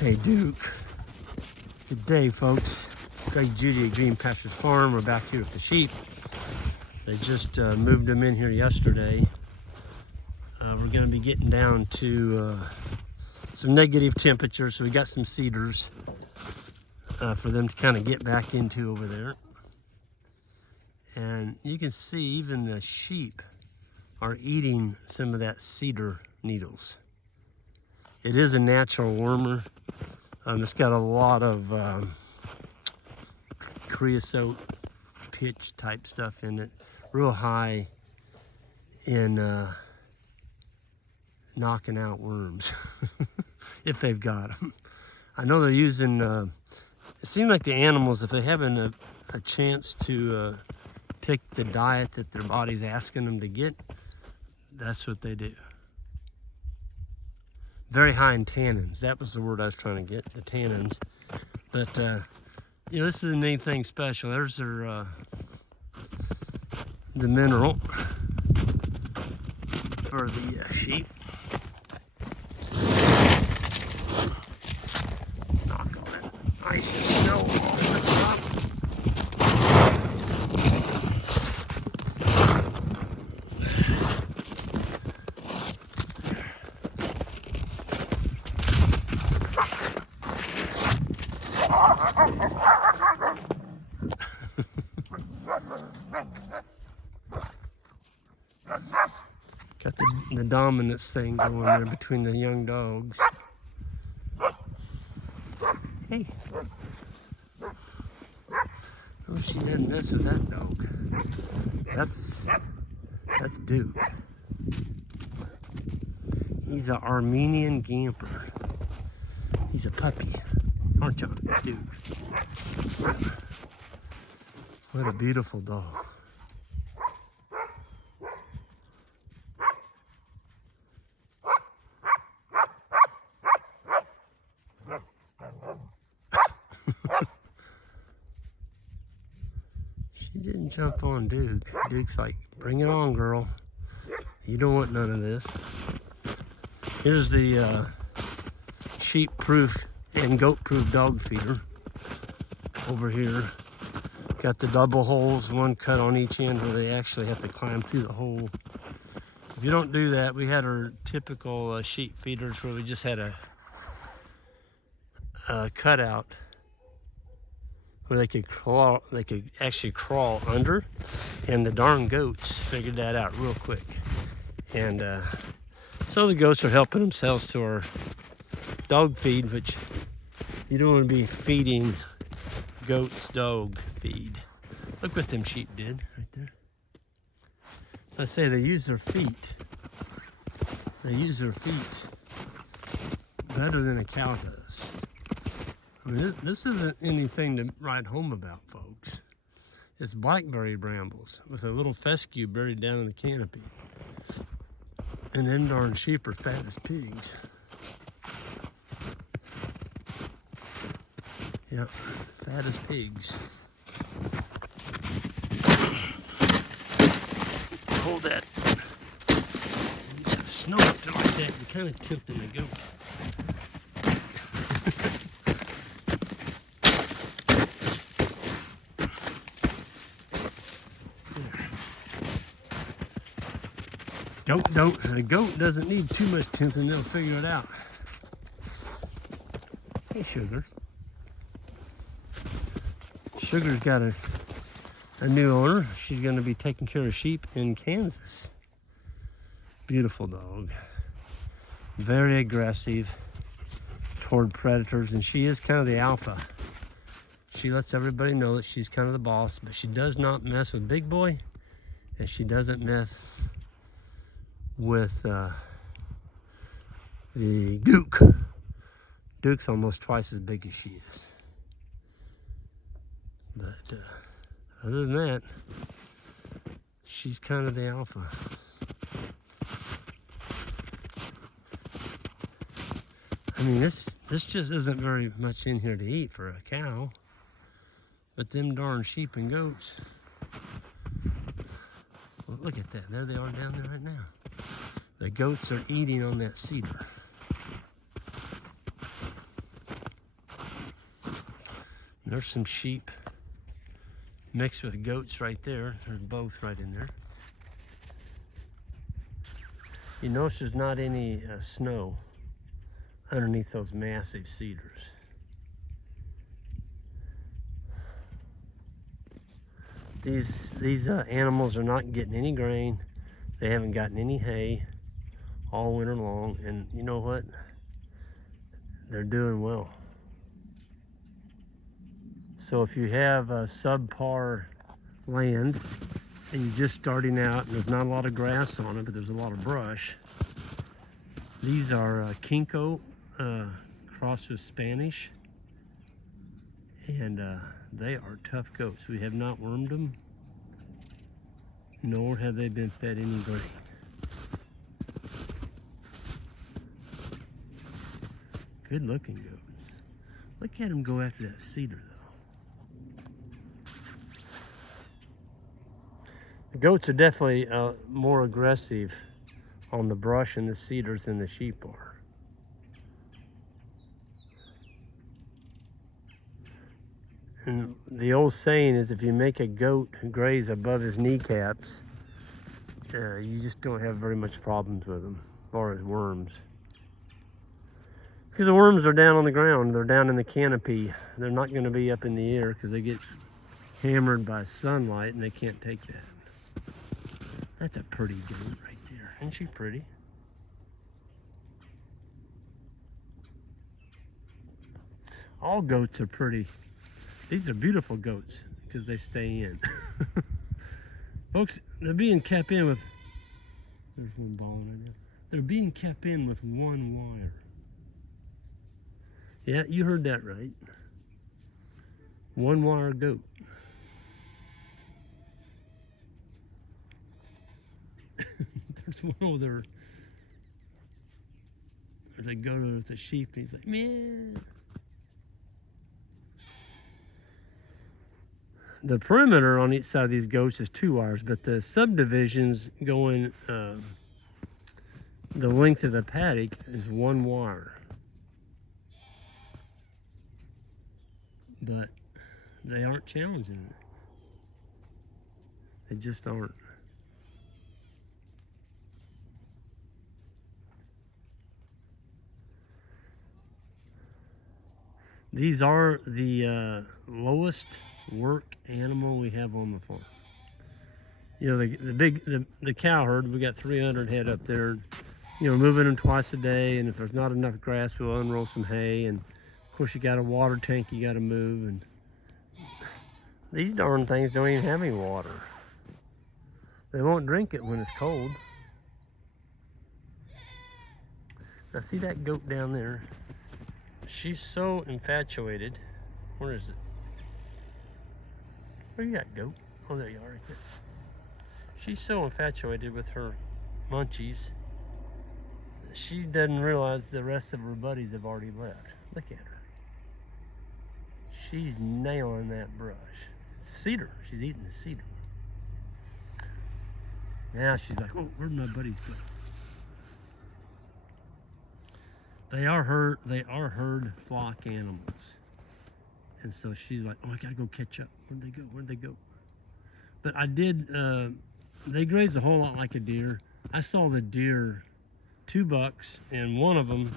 Hey Duke, good day folks. It's Greg Judy at Green Pastures Farm. We're back here with the sheep. They just moved them in here yesterday. We're going to be getting down to some negative temperatures, so we got some cedars for them to kind of get back into over there. And you can see even the sheep are eating some of that cedar needles. It is a natural warmer. It's got a lot of creosote pitch type stuff in it, real high in knocking out worms if they've got them. I know they're using it seems like the animals, if they haven't a chance to pick the diet that their body's asking them to get, that's what they do. Very high in tannins. That was the word I was trying to get, the tannins. But you know, this isn't anything special. There's their the mineral for the sheep. Knock all that ice and snow off the top. Got the dominance thing going there between the young dogs. Hey. Oh, she doesn't mess with that dog. That's Duke. He's an Armenian Gamper. He's a puppy, aren't you, Duke? What a beautiful dog. She didn't jump on Duke. Duke's like, bring it on, girl. You don't want none of this. Here's the sheep-proof and goat-proof dog feeder over here. Got the double holes, one cut on each end where they actually have to climb through the hole. If you don't do that, we had our typical sheep feeders where we just had a cutout where they could crawl, they could actually crawl under, and the darn goats figured that out real quick. And so the goats are helping themselves to our dog feed, which you don't want to be feeding goats dog feed. Look what them sheep did right there. I say they use their feet. They use their feet better than a cow does. I mean, this isn't anything to write home about, folks. It's blackberry brambles with a little fescue buried down in the canopy. And them darn sheep are fat as pigs. Yep, fat as pigs. Hold that. You got snow up there like that, you're kind of tempting to go. The goat doesn't need too much tempting, they'll figure it out. Hey, Sugar. Sugar's got a new owner. She's going to be taking care of sheep in Kansas. Beautiful dog. Very aggressive toward predators, and she is kind of the alpha. She lets everybody know that she's kind of the boss, but she does not mess with Big Boy, and she doesn't mess with the Duke. Duke's almost twice as big as she is. But other than that, she's kind of the alpha. I mean, this just isn't very much in here to eat for a cow. But them darn sheep and goats, well, look at that. There they are down there right now. The goats are eating on that cedar. There's some sheep mixed with goats right there. There's both right in there. You notice there's not any snow underneath those massive cedars. These animals are not getting any grain. They haven't gotten any hay all winter long, and you know what? They're doing well. So if you have a subpar land and you're just starting out and there's not a lot of grass on it, but there's a lot of brush, these are Kinko crossed with Spanish, and they are tough goats. We have not wormed them, nor have they been fed any grain. Good looking goats. Look at them go after that cedar though. The goats are definitely more aggressive on the brush and the cedars than the sheep are. And the old saying is, if you make a goat graze above his kneecaps, you just don't have very much problems with them as far as worms. Because the worms are down on the ground, they're down in the canopy. They're not going to be up in the air because they get hammered by sunlight and they can't take that. That's a pretty goat right there. Isn't she pretty? All goats are pretty. These are beautiful goats because they stay in. Folks, they're being kept in with, there's one ball right there. They're being kept in with one wire. Yeah, you heard that right. One wire goat. There's one over there. They go to the sheep and he's like, man. The perimeter on each side of these goats is 2 wires, but the subdivisions going the length of the paddock is 1 wire. But they aren't challenging it. They just aren't. These are the lowest work animal we have on the farm. You know, the cow herd, we got 300 head up there. You know, moving them twice a day, and if there's not enough grass, we'll unroll some hay. And of course, you got a water tank you got to move. And these darn things don't even have any water. They won't drink it when it's cold. Now see that goat down there? She's so infatuated. Where is it? Where you at, goat? Oh, there you are, right there. She's so infatuated with her munchies, she doesn't realize the rest of her buddies have already left. Look at her. She's nailing that brush. It's cedar. She's eating the cedar. Now she's like, oh, where'd my buddies go? They are herd flock animals. And so she's like, oh, I gotta go catch up. Where'd they go? Where'd they go? But I did, they graze a whole lot like a deer. I saw the deer, 2 bucks, and one of them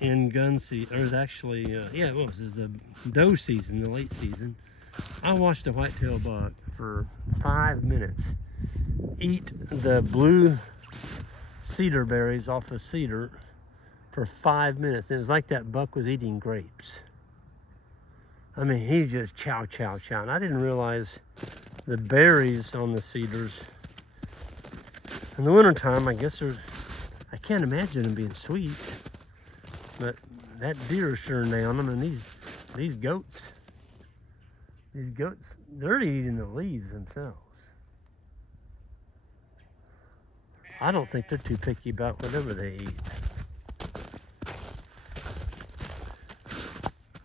in gun season. There's actually, yeah, it was. This is the doe season, the late season. I watched a whitetail buck for 5 minutes eat the blue cedar berries off a cedar for 5 minutes. It was like that buck was eating grapes. I mean, he just chow, chow, chow. And I didn't realize the berries on the cedars in the wintertime, I guess I can't imagine them being sweet. But that deer is sure nailing them. And these goats, they're eating the leaves themselves. I don't think they're too picky about whatever they eat.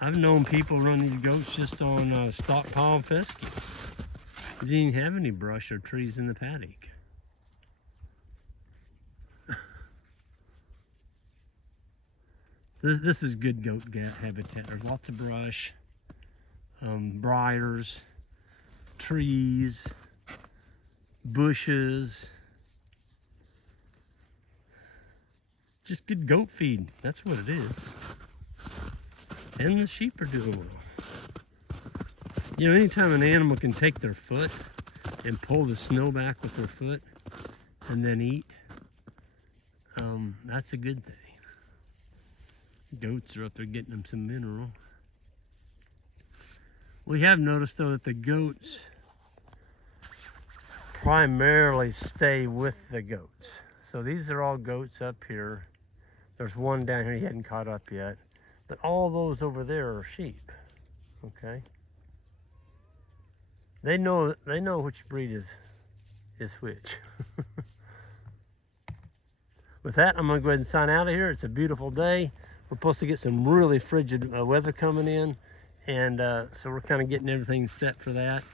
I've known people run these goats just on stockpile fescue. They didn't even have any brush or trees in the paddock. So this is good goat habitat. There's lots of brush. briars, trees, bushes. Just good goat feed, that's what it is. And the sheep are doing well. You know, anytime an animal can take their foot and pull the snow back with their foot and then eat, that's a good thing. Goats are up there getting them some mineral. We have noticed though that the goats primarily stay with the goats. So these are all goats up here. There's one down here he hadn't caught up yet. But all those over there are sheep. Okay. They know which breed is which. With that, I'm gonna go ahead and sign out of here. It's a beautiful day. We're supposed to get some really frigid weather coming in. And so we're kind of getting everything set for that,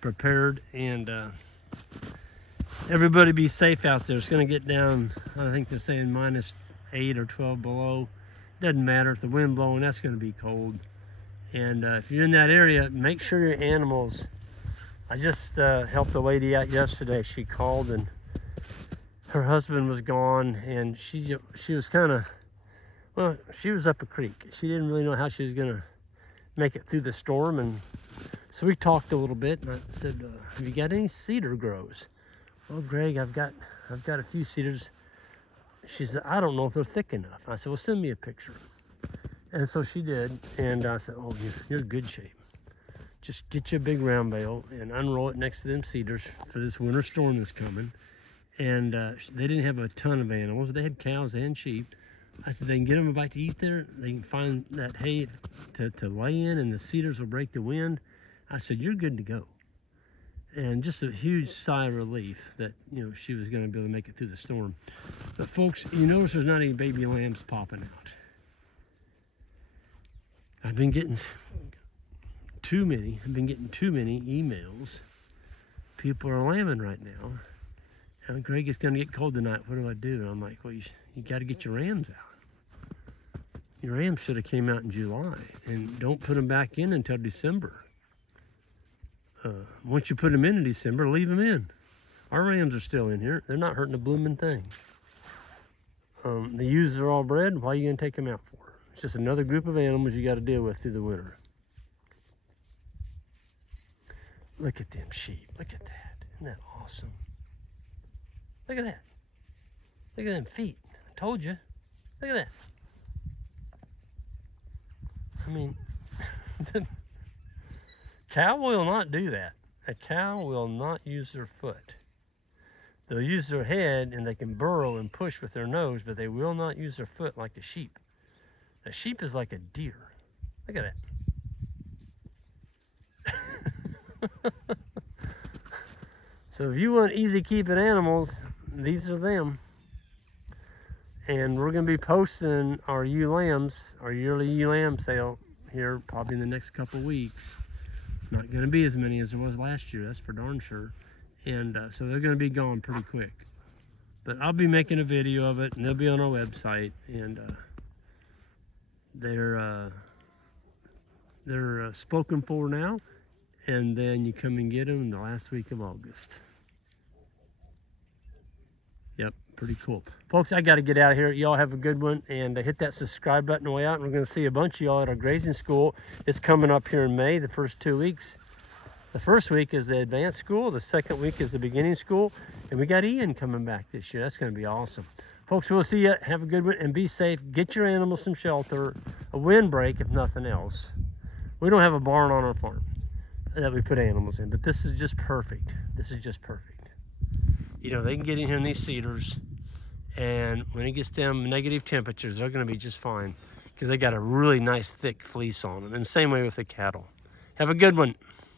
prepared, and everybody be safe out there. It's going to get down, I think they're saying -8 or 12 below. Doesn't matter if the wind blowing, that's going to be cold. And if you're in that area, make sure your animals, I just helped a lady out yesterday. She called and her husband was gone, and she was kind of, well, she was up a creek. She didn't really know how she was going to make it through the storm, and so we talked a little bit, and I said, have you got any cedar grows? Well, Greg, I've got a few cedars. She said, I don't know if they're thick enough. I said, well, send me a picture. And so she did, and I said, oh, you're in good shape. Just get you a big round bale and unroll it next to them cedars for this winter storm that's coming. And they didn't have a ton of animals. They had cows and sheep. I said, they can get them a bite to eat there. They can find that hay to lay in, and the cedars will break the wind. I said, you're good to go. And just a huge sigh of relief that, you know, she was going to be able to make it through the storm. But folks, you notice there's not any baby lambs popping out. I've been getting too many emails. People are lambing right now. And Greg, it's going to get cold tonight. What do I do? And I'm like, well, you got to get your rams out. Your rams should have came out in July, and don't put them back in until December. Once you put them in December, leave them in. Our rams are still in here. They're not hurting a blooming thing. The ewes are all bred. Why are you going to take them out for? It's just another group of animals you got to deal with through the winter. Look at them sheep. Look at that. Isn't that awesome? Look at that. Look at them feet. I told you. Look at that. I mean, the cow will not do that. A cow will not use their foot. They'll use their head, and they can burrow and push with their nose, but they will not use their foot like a sheep. A sheep is like a deer. Look at that. So if you want easy keeping animals, these are them. And we're going to be posting our ewe lambs, our yearly ewe lamb sale here probably in the next couple weeks. Not going to be as many as there was last year, that's for darn sure. And so they're going to be gone pretty quick. But I'll be making a video of it, and they'll be on our website. And they're spoken for now. And then you come and get them in the last week of August. Yep, pretty cool. Folks, I got to get out of here. Y'all have a good one, and hit that subscribe button on the way out. And we're going to see a bunch of y'all at our grazing school. It's coming up here in May, the first 2 weeks. The first week is the advanced school. The second week is the beginning school. And we got Ian coming back this year. That's going to be awesome. Folks, we'll see you. Have a good one, and be safe. Get your animals some shelter, a windbreak if nothing else. We don't have a barn on our farm that we put animals in, but this is just perfect. This is just perfect. You know, they can get in here in these cedars, and when it gets down negative temperatures, they're going to be just fine because they got a really nice thick fleece on them. And same way with the cattle. Have a good one.